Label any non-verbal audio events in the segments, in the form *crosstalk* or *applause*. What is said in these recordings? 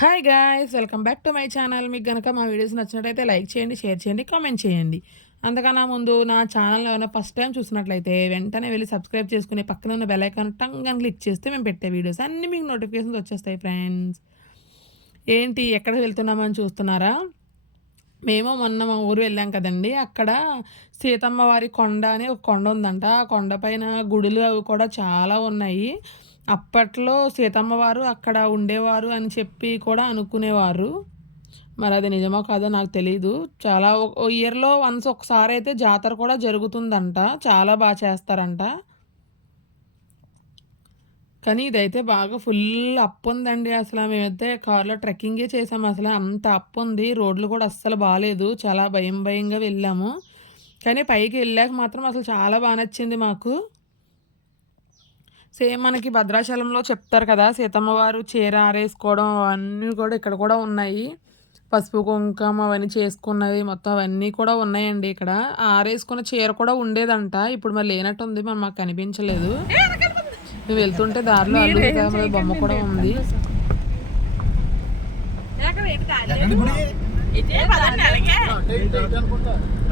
Hi guys welcome back to my channel మీకు కనుక మా వీడియోస్ నచ్చినట్టయితే లైక్ చేయండి షేర్ చేయండి కామెంట్ చేయండి. అంతకన్నా ముందు నా ఛానల్ ఏమైనా ఫస్ట్ టైం చూసినట్లయితే వెంటనే వెళ్ళి సబ్స్క్రైబ్ చేసుకుని పక్కన ఉన్న బెల్ ఐకాన్ టంగ్ అని క్లిక్ చేస్తే మేము పెట్టే వీడియోస్ అన్నీ మీకు నోటిఫికేషన్స్ వచ్చేస్తాయి ఫ్రెండ్స్ ఏంటి ఎక్కడ వెళ్తున్నామని చూస్తున్నారా? మేము మొన్న మా ఊరు వెళ్ళాం కదండి. అక్కడ సీతమ్మ వారి కొండ అని ఒక కొండ ఉందంట. ఆ కొండపైన గుడులు అవి కూడా చాలా ఉన్నాయి. అప్పట్లో సీతమ్మవారు అక్కడ ఉండేవారు అని చెప్పి కూడా అనుకునేవారు. మరి అది నిజమో కాదో నాకు తెలియదు చాలా ఇయర్లో వన్స్ ఒకసారి అయితే జాతర కూడా జరుగుతుందంట. చాలా బాగా చేస్తారంట. కానీ ఇదైతే బాగా ఫుల్ అప్పు ఉందండి అసలు. మేమైతే కార్లో ట్రెక్కింగే చేసాము అసలు. అంత అప్పు ఉంది. రోడ్లు కూడా అస్సలు బాగాలేదు చాలా భయం భయంగా వెళ్ళాము. కానీ పైకి వెళ్ళాక మాత్రం అసలు చాలా బాగా నచ్చింది మాకు. సేమ్ మనకి భద్రాచలంలో చెప్తారు కదా సీతమ్మ వారు చీర ఆరేసుకోవడం అవన్నీ కూడా ఇక్కడ కూడా ఉన్నాయి. పసుపు కుంకుమ అవన్నీ చేసుకున్నవి మొత్తం అవన్నీ కూడా ఉన్నాయండి ఇక్కడ. ఆరేసుకున్న చీర కూడా ఉండేదంట. ఇప్పుడు మరి లేనట్టు ఉంది మరి మాకు కనిపించలేదు. మేము వెళ్తుంటే దారిలో అల్లు బొమ్మ కూడా ఉంది.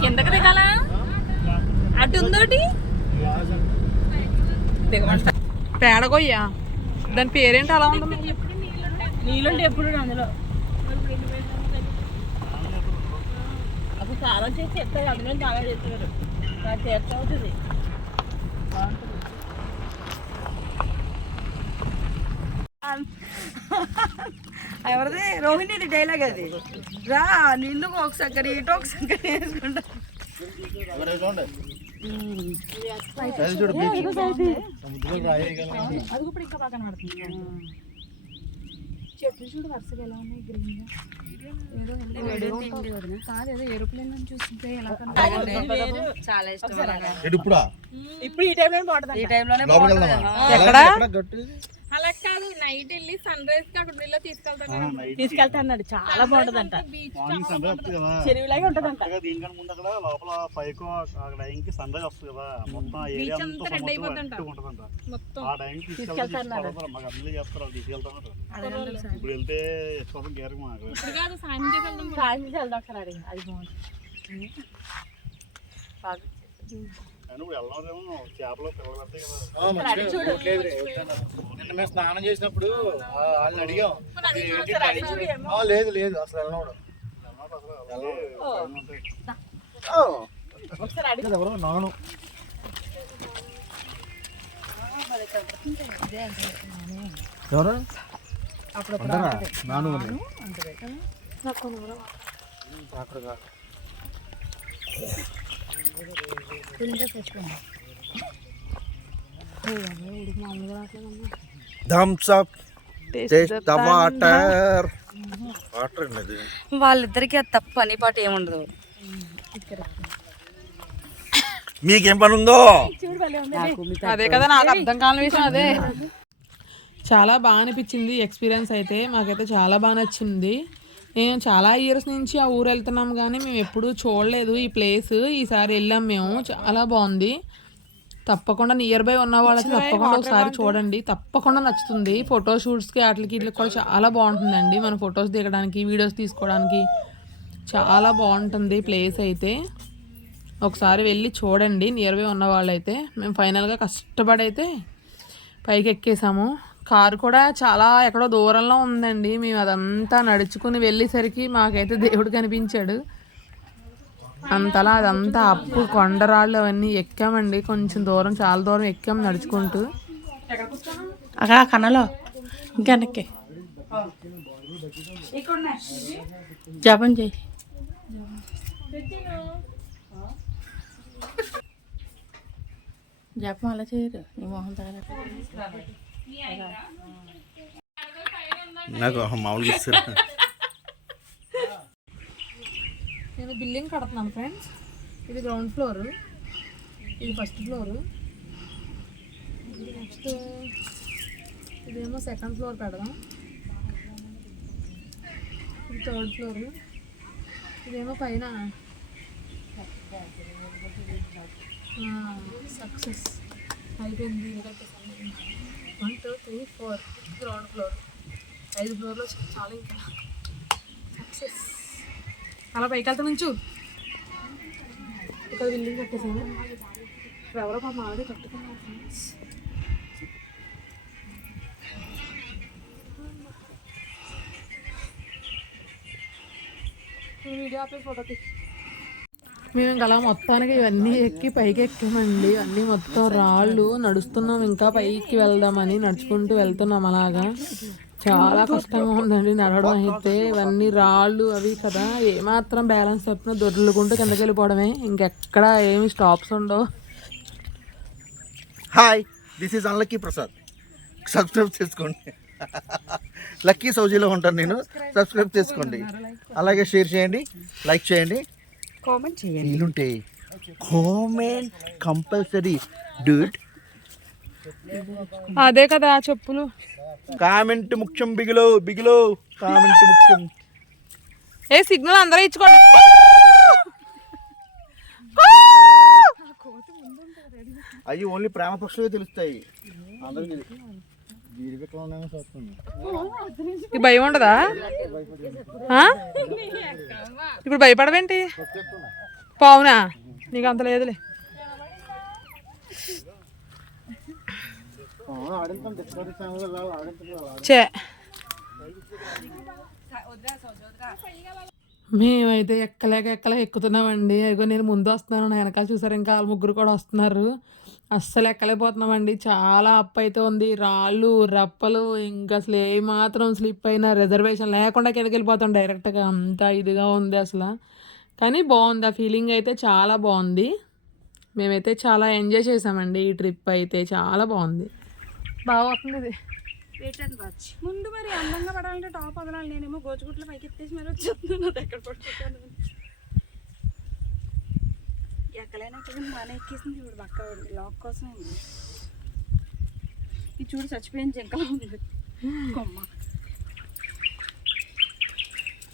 కిందకి దిగాల? అటు ఉందోటి? పేడగొయ్య? దాని పేరేంటి అలా ఉంటుంది? నీళ్ళుంటే ఎప్పుడు అందులో. అప్పుడు కాలం చేసి చెప్తారు అందులో చేస్తా అవుతుంది. ఎవరిది? రోహిణిది డైలాగ్ అది. రా నిన్ను ఒక సంకర ఇటు ఒక సంకర వేసుకుంటా. అది ఇప్పుడు ఇంకా బాగా కనబడుతుంది చెట్లు చూడు వరుసగా ఎలా ఉన్నాయి గ్రీన్ కాదు ఏదో ఏరోప్లేన్ అని చూస్తుంటే ఎలా చాలా ఇష్టం. ఇప్పుడా? ఇప్పుడు ఈ టైంలో బాగుంటుంది ఈ టైంలోనే ఎక్కడ నైట్ వెళ్ళి సన్ రైజ్కి అక్కడ నీళ్ళ తీసుకెళ్తాను తీసుకెళ్తా అన్నాడు. చాలా బాగుంటదంట. కదా. చెరువులాగే ఉంటదంట. అక్కడ దీనికన్నా ముందు అక్కడ లోపల పైకి అక్కడ ఇంకి సన్ రైజ్ వస్తుంది కదా. మొత్తం ఆ ఏరియా అంతా రెడ్ అయిపోతుందంట. మొత్తం. ఆ టైంకి తీసుకెళ్తారు మాకు అందరూ చేస్తారు వాళ్ళు తీసుకెళ్తారు ఇప్పుడు వెళ్తే ఎక్కువ గేరకు మాకు. ఇప్పుడు కాదు సాయం చేసి వెళ్దాం. సాయం చేసి వెళ్దాం ఒకసారి అది బాగుంటుంది బాగా నిన్న మేము స్నానం చేసినప్పుడు ఆ, వాళ్ళని అడిగాం. లేదు లేదు అసలు వెళ్ళనోడు. ఎవరో నాను. ఎవరు? నాను. అక్కడ కాదు. థమ్స్ అప్ టమాటర్ వాటర్ వాళ్ళిద్దరికి అది తప్ప పని పాట ఏముండదు. మీకేం పని ఉందో అదే కదా నాకు అర్థం కాని విషయం అదే. చాలా బాగా అనిపించింది ఎక్స్పీరియన్స్ అయితే. మాకైతే చాలా బాగా నచ్చింది. నేను చాలా ఇయర్స్ నుంచి ఆ ఊరు వెళ్తున్నాం కానీ మేము ఎప్పుడూ చూడలేదు ఈ ప్లేస్ ఈసారి వెళ్ళాం మేము. చాలా బాగుంది. తప్పకుండా నియర్ బై ఉన్న వాళ్ళకి తప్పకుండా ఒకసారి చూడండి. తప్పకుండా నచ్చుతుంది. ఫోటో షూట్స్కి వాటికి వీటికి కూడా చాలా బాగుంటుందండి. మన ఫొటోస్ దిగడానికి వీడియోస్ తీసుకోవడానికి. చాలా బాగుంటుంది ప్లేస్ అయితే. ఒకసారి వెళ్ళి చూడండి. నియర్ బై ఉన్న వాళ్ళైతే. మేము ఫైనల్గా కష్టపడి అయితే పైకి ఎక్కేసాము కారు కూడా చాలా ఎక్కడో దూరంలో ఉందండి. మేము అదంతా నడుచుకుని వెళ్ళేసరికి మాకైతే దేవుడు కనిపించాడు. అంతలా అదంతా అప్పు కొండరాళ్ళు అవన్నీ ఎక్కామండి. కొంచెం దూరం చాలా దూరం ఎక్కాం నడుచుకుంటూ. అక్కడ కనలో ఇంకా వెనక్కి. జపం చేయి. జపం అలా చేయరు. నీ మొహం తగల నాకు మామూలుగా ఇస్తారు. నేను బిల్డింగ్ కడుతున్నాను ఫ్రెండ్స్ ఇది గ్రౌండ్ ఫ్లోర్ ఇది ఫస్ట్ ఫ్లోర్ నెక్స్ట్ ఇదేమో సెకండ్ ఫ్లోర్ పెడదాం. ఇది థర్డ్ ఫ్లోర్ ఇదేమో పైన. సక్సెస్ అయిపోయింది. One two three four ground floor ఐదు ఫ్లోర్లో చాలా ఇంకా సక్సెస్ అలా పైకి వెళ్తా నుంచు ఇక్కడ బిల్డింగ్ కట్టేసాను ఇప్పుడు ఎవరో మా మామిడి కట్టుకున్నారు ఫ్రెండ్స్ వీడియో ఆపే ఫోటో మేము ఇంకా అలా మొత్తానికి ఇవన్నీ ఎక్కి పైకి ఎక్కామండి. అన్నీ మొత్తం రాళ్ళు నడుస్తున్నాం. ఇంకా పైకి వెళ్దామని నడుచుకుంటూ వెళ్తున్నాం అలాగా. చాలా కష్టంగా ఉందండి నడవడం అయితే. ఇవన్నీ రాళ్ళు అవి కదా. ఏమాత్రం బ్యాలెన్స్ తప్పినా దొర్లుకుంటూ కిందకి వెళ్ళిపోవడమే. ఇంకెక్కడ ఏమి స్టాప్స్ ఉండవు. Hi this is unlucky Prasad subscribe చేసుకోండి. లక్కీ సౌజీలో ఉంటాను నేను. సబ్స్క్రైబ్ చేసుకోండి. అలాగే షేర్ చేయండి. లైక్ చేయండి. కామెంట్ చేయండి. కామెంట్ కంపల్సరీ డూట్ అదే కదా ఆ చెప్పులు. కామెంట్ ముఖ్యం బిగిలో బిగిలో. కామెంట్ ముఖ్యం. ఏ సిగ్నల్ అందరూ ఇచ్చుకోండి. అవి ఓన్లీ ప్రేమ పక్షులే తెలుస్తాయి. అందరికీ భయం ఉండదా? ఇప్పుడు భయపడవేంటి? పావునా? నీకు అంత లేదులే. చే మేమైతే ఎక్కలేక ఎక్కలేక ఎక్కుతున్నామండి. అదిగో నేను ముందు వస్తున్నాను. నా వెనకాల చూసారు ఇంకా వాళ్ళు ముగ్గురు కూడా వస్తున్నారు. అస్సలు ఎక్కలేకపోతున్నామండి. చాలా అప్ అయితే ఉంది. రాళ్ళు రప్పలు ఇంకా అసలు ఏమాత్రం స్లిప్ అయినా రిజర్వేషన్ లేకుండా కిందకి వెళ్ళిపోతాం డైరెక్ట్గా. అంత ఇదిగా ఉంది అసలు. కానీ బాగుంది. ఆ ఫీలింగ్ అయితే చాలా బాగుంది. మేమైతే చాలా ఎంజాయ్ చేసామండి ఈ ట్రిప్ అయితే. చాలా బాగుంది. బాగా వస్తుంది ఇది. ముందు మరి అందంగా పడాలంటే టాప్ వదలాలి. నేనేమో గోచుగుట్ల పైకి ఎత్తేసి మరి వచ్చేస్తున్నాను. ఎక్కడ పడుతుంటాను ఎక్కలైనా బాగానే ఎక్కేసింది ఇప్పుడు పక్క లాక్ కోసం ఇది చూడు చచ్చిపోయింది జింకలా ఉంది. కొమ్మ.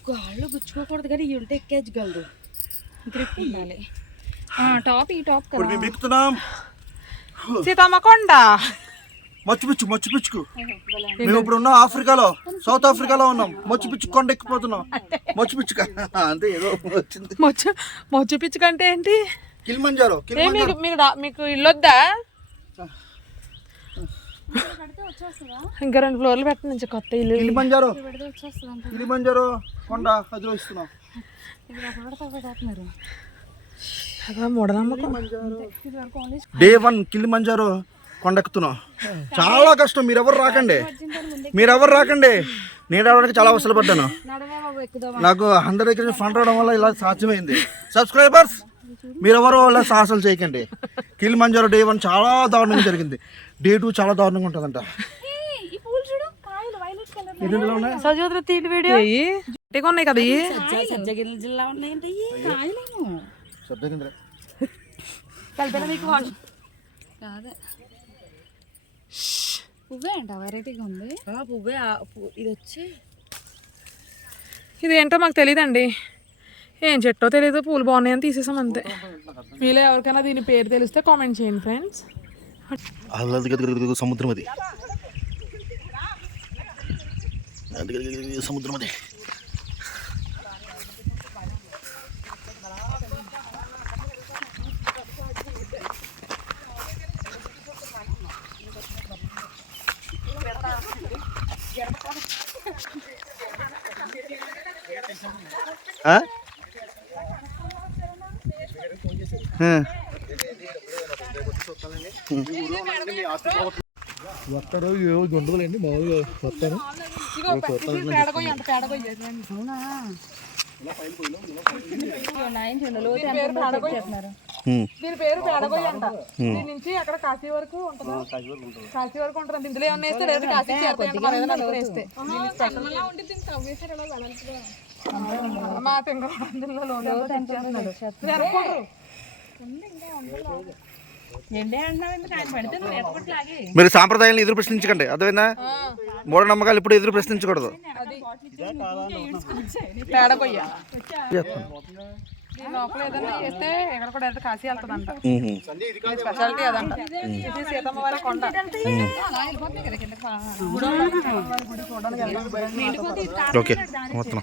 గాళ్ళు గుచ్చుకోకూడదు కానీ ఇవి ఉంటే ఎక్కేయగలదు గ్రిప్ ఉండాలి. టాప్ ఈ టాప్ కదా. మేము ఎక్కుతున్నాం. సీతమ్మ కొండ మచ్చుపిచ్చు మచ్చుపిచ్చుకు. మేము ఇప్పుడు ఉన్నాం ఆఫ్రికాలో సౌత్ ఆఫ్రికాలో ఉన్నాం. మచ్చుపిచ్చు కొండ ఎక్కిపోతున్నాం. మచ్చుపిచ్చుక *laughs* అంతే ఏదో వచ్చింది. మొచ్చు మొచ్చు పిచ్చి కంటే ఏంటి? కిల్మంజారో ఏ కిల్మంజారో. మీకు మీకు రా- మీకు ఇల్లు వద్దా ఇంకా రెండు ఫ్లోర్లు పెట్టండి నుంచి కొత్త ఇల్లు కిలిమంజారో కిలిమంజారో కొండ అదిలో ఇస్తున్నాం. అదా మూఢనమ్మకం డే వన్ కిలిమంజారో. కొండ ఎక్కుతున్నాం చాలా కష్టం మీరెవరు రాకండి. మీరెవరు రాకండి. నేను రావడానికి చాలా అవసరం పడ్డాను నాకు అందరి దగ్గర నుంచి ఫండ్ రావడం వల్ల ఇలా సాధ్యమైంది. సబ్స్క్రైబర్స్ మీరెవరు ఇలా సాహసాలు చేయకండి. కిల్ మంజారో డే వన్ చాలా దారుణంగా జరిగింది. డే టూ చాలా దారుణంగా ఉంటుందంట. ఉన్నాయి? కదా జిల్లా పువ్వే అంట వెరైటీగా ఉంది. పువ్వే ఇది వచ్చి. ఇది ఏంటో మాకు తెలియదండి ఏం చెట్టో తెలియదు పూలు బాగున్నాయని తీసేసాం అంతే. మీలో ఎవరికైనా దీని పేరు తెలిస్తే కామెంట్ చేయండి ఫ్రెండ్స్ సముద్రం అది. సముద్రం అది. ఆ? వస్తారు ఏవో గుండదులేండి మామూలుగా వస్తారు దీని పేరు పేడగొయ్య అంట. దీని నుంచి అక్కడ కాశీ వరకు ఉంటుందా? కాశీ వరకు ఉంటుంది. ఇందులో ఏమన్నా వేస్తే లేదా కాశీ వేస్తే. మా తింగ అంటున్నావు ఎందుకు మీరు సాంప్రదాయాలను ఎదురు ప్రశ్నించకండి. అర్థమైందా? మూఢనమ్మకాలు ఇప్పుడు ఎదురు ప్రశ్నించకూడదు. లోపల ఏదైనా చేస్తే ఇక్కడ కూడా కాశీ వెళ్తుందంట. స్పెషాలిటీ అదంట. ఇది సీతమ్మ వారి కొండ. ఓకే మొత్తం.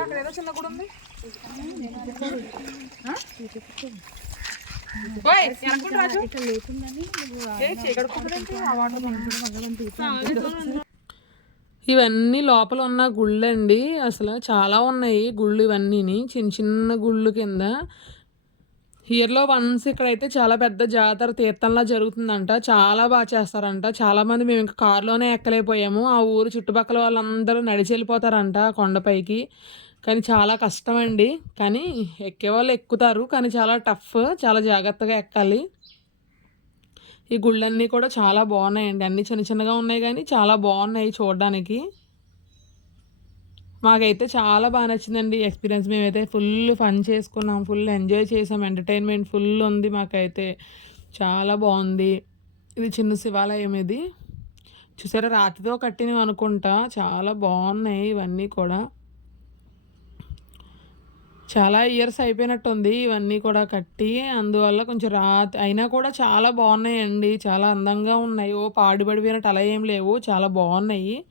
అక్కడ ఏదో చిన్న ఉంది ఇవన్నీ లోపల ఉన్న గుళ్ళు అండి అసలు చాలా ఉన్నాయి గుళ్ళు ఇవన్నీని. చిన్న చిన్న గుళ్ళు కింద. ఇయర్లో వన్స్ ఇక్కడైతే చాలా పెద్ద జాతర తీర్థంలా జరుగుతుందంట. చాలా బాగా చేస్తారంట. చాలా మంది మేము ఇంకా కారులోనే ఎక్కలేకపోయాము. ఆ ఊరు చుట్టుపక్కల వాళ్ళందరూ నడిచి వెళ్ళిపోతారంట కొండపైకి. కానీ చాలా కష్టం అండి కానీ ఎక్కేవాళ్ళు ఎక్కుతారు. కానీ చాలా టఫ్ చాలా జాగ్రత్తగా ఎక్కాలి. ఈ గుళ్ళన్నీ కూడా చాలా బాగున్నాయండి. అన్ని చిన్న చిన్నగా ఉన్నాయి కానీ చాలా బాగున్నాయి చూడడానికి. మాకైతే చాలా బాగా నచ్చిందండి ఎక్స్పీరియన్స్. మేమైతే ఫుల్ ఫన్ చేసుకున్నాం ఫుల్ ఎంజాయ్ చేసాం. ఎంటర్టైన్మెంట్ ఫుల్ ఉంది మాకైతే. చాలా బాగుంది. ఇది చిన్న శివాలయం ఇది. చూసారా? రాతితో కట్టినవి అనుకుంటా. చాలా బాగున్నాయి ఇవన్నీ కూడా. చాలా ఇయర్స్ అయిపోయినట్టుంది ఇవన్నీ కూడా కట్టి. అందువల్ల కొంచెం రాతి అయినా కూడా చాలా బాగున్నాయండి. చాలా అందంగా ఉన్నాయి. ఓ పాడుబడిపోయినట్టు అలా ఏం లేవు. చాలా బాగున్నాయి.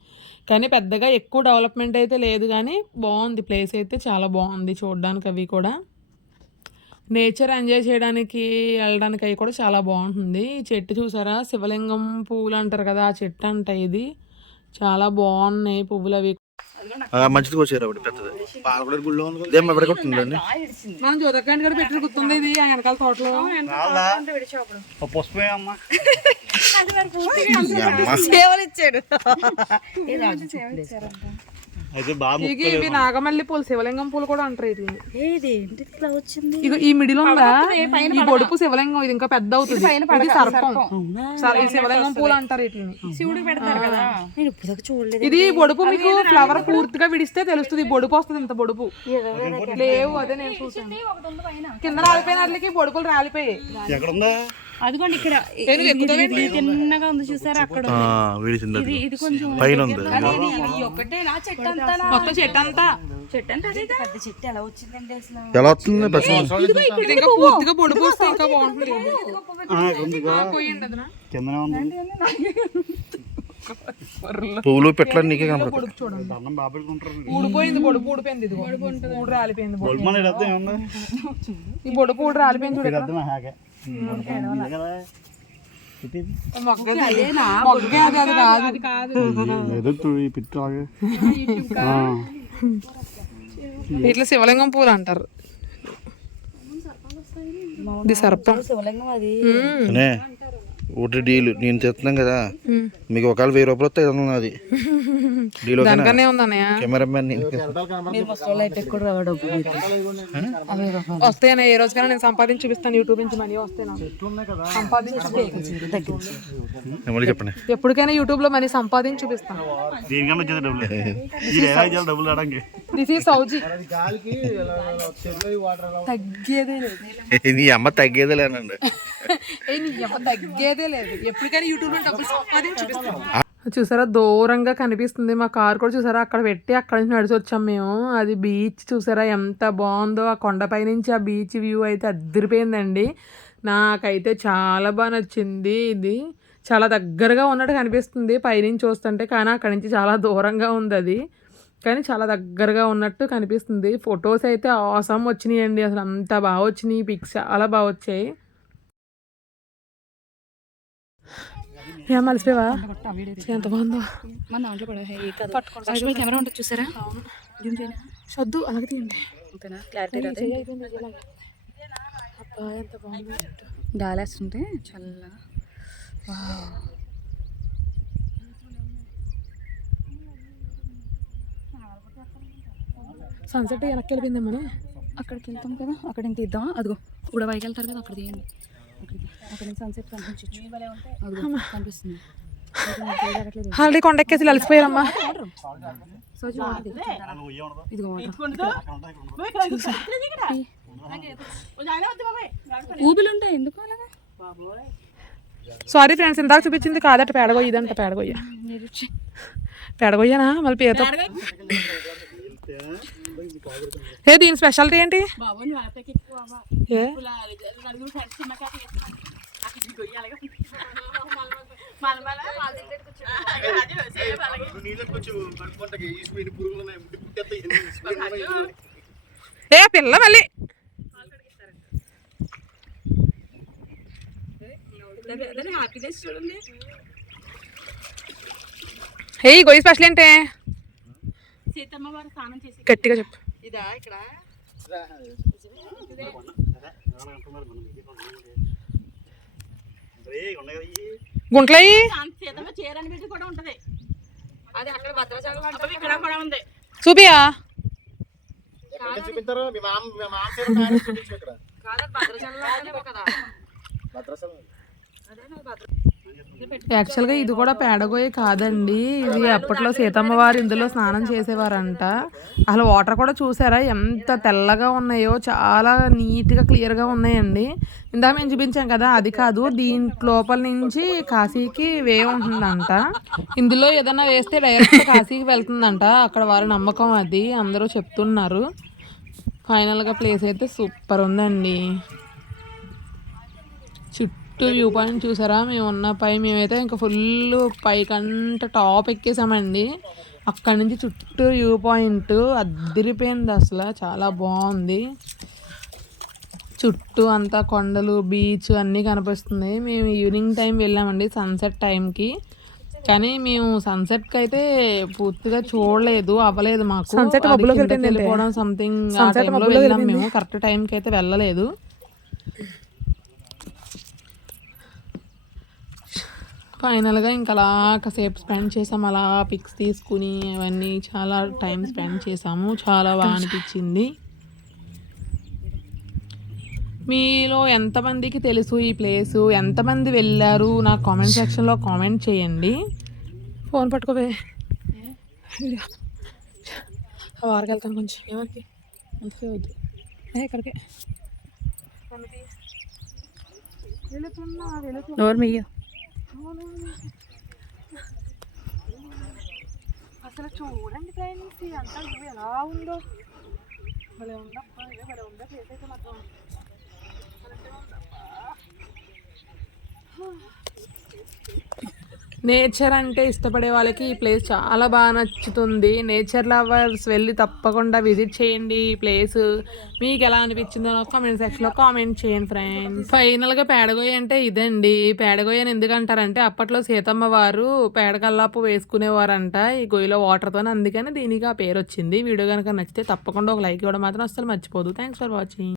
కానీ పెద్దగా ఎక్కువ డెవలప్మెంట్ అయితే లేదు కానీ బాగుంది. ప్లేస్ అయితే చాలా బాగుంది చూడడానికి అవి కూడా. నేచర్ ఎంజాయ్ చేయడానికి వెళ్ళడానికి అవి కూడా చాలా బాగుంటుంది. ఈ చెట్టు చూసారా? శివలింగం పువ్వులు అంటారు కదా ఆ చెట్టు అంట ఇది. చాలా బాగున్నాయి పువ్వులు అవి. మంచిది వచ్చారు అప్పుడు పెద్దది. పాలకొడ గుళ్ళో ఉంది ఇదేం ఎక్కడ కొట్టిందండి మనం జ్యోతికాంటి గారు పెట్టి గుర్తుంది ఇది వెనకాల తోటలో. ఓ పుష్పమే అమ్మా. *laughs* సేవలు ఇచ్చాడు ఇవి నాగమల్లి పూలు శివలింగం పూలు కూడా అంటారు ఇది. ఏది? ఏంటి ఇట్లా వచ్చింది? ఇగో ఈ మిడిల్ ఉందా? ఈ బొడుపు శివలింగం ఇది ఇంకా పెద్ద అవుతుంది. ఇది సర్పం. సర్- ఈ శివలింగం పూలు అంటారు వీటిని. శివుడికి పెడతారు కదా. నేను ఇప్పుడు దాకా చూడలేదు. ఇది బొడుపు మీకు ఫ్లవర్ పూర్తిగా విడిస్తే తెలుస్తుంది. ఈ బొడుపు వస్తుంది ఇంత బొడుపు లేవు అదే నేను చూసాను కింద రాలిపోయిన వాటికి బొడుపులు రాలిపోయాయి. అదిగోండి ఇక్కడ తిన్నగా ఉంది చూసారా? అక్కడ. ఇది కొంచెం పైన ఉంది. చెట్టు అంతా అంతా. పెద్ద ఎలా వచ్చిందండి అసలు? ఎలా వస్తుంది? ఇంకా పూర్తిగా ఇంకా బాగుంటుంది పువ్వులు పెట్ల నీకే చూడండి. పెట్టుకుంటారు ఊడిపోయింది ఇది రాలిపోయింది రాలిపోయింది చూడు ఇట్లా శివలింగం పూలు అంటారు ఇది సర్పం శివలింగం అది. ఒకటి డీలు నేను తెస్తున్నాం కదా. మీకు ఒకవేళ వెయ్యి రూపాయలు వస్తాయి ఐదు అది. డీలో కెమెరామ్యాన్ వస్తాయన్న ఏ రోజుకైనా నేను సంపాదించి చూపిస్తాను యూట్యూబ్ నుంచి మనీ వస్తాయి చెప్పండి. ఎప్పటికైనా యూట్యూబ్లో మనీ సంపాదించి చూపిస్తాను. దిస్ సౌజీ *laughs* తగ్గేదే అమ్మ తగ్గేదేలేనండి *laughs* లేదు. ఎప్పటికైనా డబ్బులు చూసారా? దూరంగా కనిపిస్తుంది. మా కార్ కూడా చూసారా? అక్కడ పెట్టి అక్కడ నుంచి నడిచి వచ్చాం మేము. అది బీచ్ చూసారా? ఎంత బాగుందో. ఆ కొండపై నుంచి ఆ బీచ్ వ్యూ అయితే అద్దరిపోయిందండి నాకైతే చాలా బాగా నచ్చింది ఇది. చాలా దగ్గరగా ఉన్నట్టు కనిపిస్తుంది. పైనుంచి చూస్తుంటే కానీ అక్కడి నుంచి చాలా దూరంగా ఉంది అది. కానీ చాలా దగ్గరగా ఉన్నట్టు కనిపిస్తుంది. ఫొటోస్ అయితే ఆసం వచ్చినాయండి. అసలు అంత బాగా వచ్చినాయి. పిక్స్ చాలా బాగా వచ్చాయి. ఏం మలిసిపోయావా ఎంత బాగుందో. మన దాంట్లో పడ కెమెరా ఉంటుంది చూసారా? సద్దు అలాగే తీయండి. అబ్బా ఎంత బాగుందో. చెట్టు. గాలి వేస్తుంటే చల్లగా సన్సెట్ వెనక్కి వెళ్ళిపోయింది మనం అక్కడికి వెళ్తాం కదా? అక్కడ నుంచి తీద్దాం అదిగో ఇప్పుడు పైకి వెళ్తారు కదా అక్కడ తీయండి. ఆల్రెడీ కొండెక్కేసి అలసిపోయారమ్మా. సో చూడండి ఇదిగో ఊబిలు ఉంటాయి ఎందుకు అలాగా? సారీ ఫ్రెండ్స్ ఇందాక చూపించింది కాదట పేడగొయ్య ఇదంట పేడగొయ్య. పేడగొయ్యనా? మళ్ళీ పేరుతో ఏ దీని స్పెషాలిటీ ఏంటి? ఏ? ఏ పిల్ల మళ్ళీ. ఏ గొయ్యి స్పెషల్ ఏంటి? సీతమ్మ వారు స్నానం చేసి గట్టిగా చెప్పు. ఇదా ఇక్కడ. గుంట్లయి సీతమ్మ చీర అని పెట్టి కూడా ఉంటది. అది అక్కడ భద్రాచలం అంటే ఇక్కడ కూడా ఉంది. చూపియా? చూపించారు మీ మామ మీ మామ ఇక్కడ. భద్రాచలం భద్రాచలం. యాక్చువల్గా ఇది కూడా పేడగోయ కాదండి. ఇది అప్పట్లో సీతమ్మ వారు ఇందులో స్నానం చేసేవారంట. అసలు వాటర్ కూడా చూసారా? ఎంత తెల్లగా ఉన్నాయో చాలా నీట్గా క్లియర్గా ఉన్నాయండి. ఇందాక మేము చూపించాం కదా అది కాదు దీని లోపల నుంచి కాశీకి వే ఉంటుందంట. ఇందులో ఏదైనా వేస్తే డైరెక్ట్ కాశీకి వెళ్తుందంట. అక్కడ వారి నమ్మకం అది అందరూ చెప్తున్నారు. ఫైనల్గా ప్లేస్ అయితే సూపర్ ఉందండి. చుట్టూ వ్యూ పాయింట్ చూసారా? మేము ఉన్న పై మేమైతే ఇంకా ఫుల్ పైకంట టాప్ ఎక్కేసామండి. అక్కడ నుంచి చుట్టూ వ్యూ పాయింట్ అద్దరిపోయింది అసలు. చాలా బాగుంది. చుట్టూ అంతా కొండలు బీచ్ అన్నీ కనిపిస్తుంది. మేము ఈవినింగ్ టైం వెళ్ళామండి సన్సెట్ టైంకి కానీ మేము సన్సెట్కి అయితే పూర్తిగా చూడలేదు అవ్వలేదు మాకు. వెళ్ళిపోయింది వెళ్ళిపోవడం సంథింగ్ మేము. కరెక్ట్ టైంకి అయితే వెళ్ళలేదు. ఫైనల్గా ఇంకా అలా కాసేపు స్పెండ్ చేసాం. అలా పిక్స్ తీసుకుని అవన్నీ చాలా టైం స్పెండ్ చేసాము. చాలా బాగా అనిపించింది. మీలో ఎంతమందికి తెలుసు ఈ ప్లేసు? ఎంతమంది వెళ్ళారు? నా కామెంట్ సెక్షన్లో కామెంట్ చేయండి. ఫోన్ పట్టుకోవే. వారికి వెళ్తాను కొంచెం. ఎవరికి? అంతే వద్దు. ఇక్కడికే. నోరు అసలు చూడండి ఫ్రెండ్స్ అంతా ఎలా ఉందో. భలే ఉందప్పా ఇదే భలే ఉందా ప్లేస్ అయితే మాత్రం ఉందప్పా నేచర్ అంటే ఇష్టపడే వాళ్ళకి ఈ ప్లేస్ చాలా బాగా నచ్చుతుంది. నేచర్ లవర్స్ వెళ్ళి తప్పకుండా విజిట్ చేయండి ఈ ప్లేస్. మీకు ఎలా అనిపించిందో కామెంట్ సెక్షన్లో కామెంట్ చేయండి ఫ్రెండ్స్ ఫైనల్గా పేడగొయ్య అంటే ఇదండి. పేడగొయ్య అని ఎందుకంటారంటే అప్పట్లో సీతమ్మ వారు పేడకల్లాపు వేసుకునేవారంట. ఈ గొయ్యిలో వాటర్తో అందుకని దీనికి ఆ పేరు వచ్చింది. వీడియో కనుక నచ్చితే తప్పకుండా ఒక లైక్ ఇవ్వడం మాత్రం అస్సలు మర్చిపోదు. Thanks for watching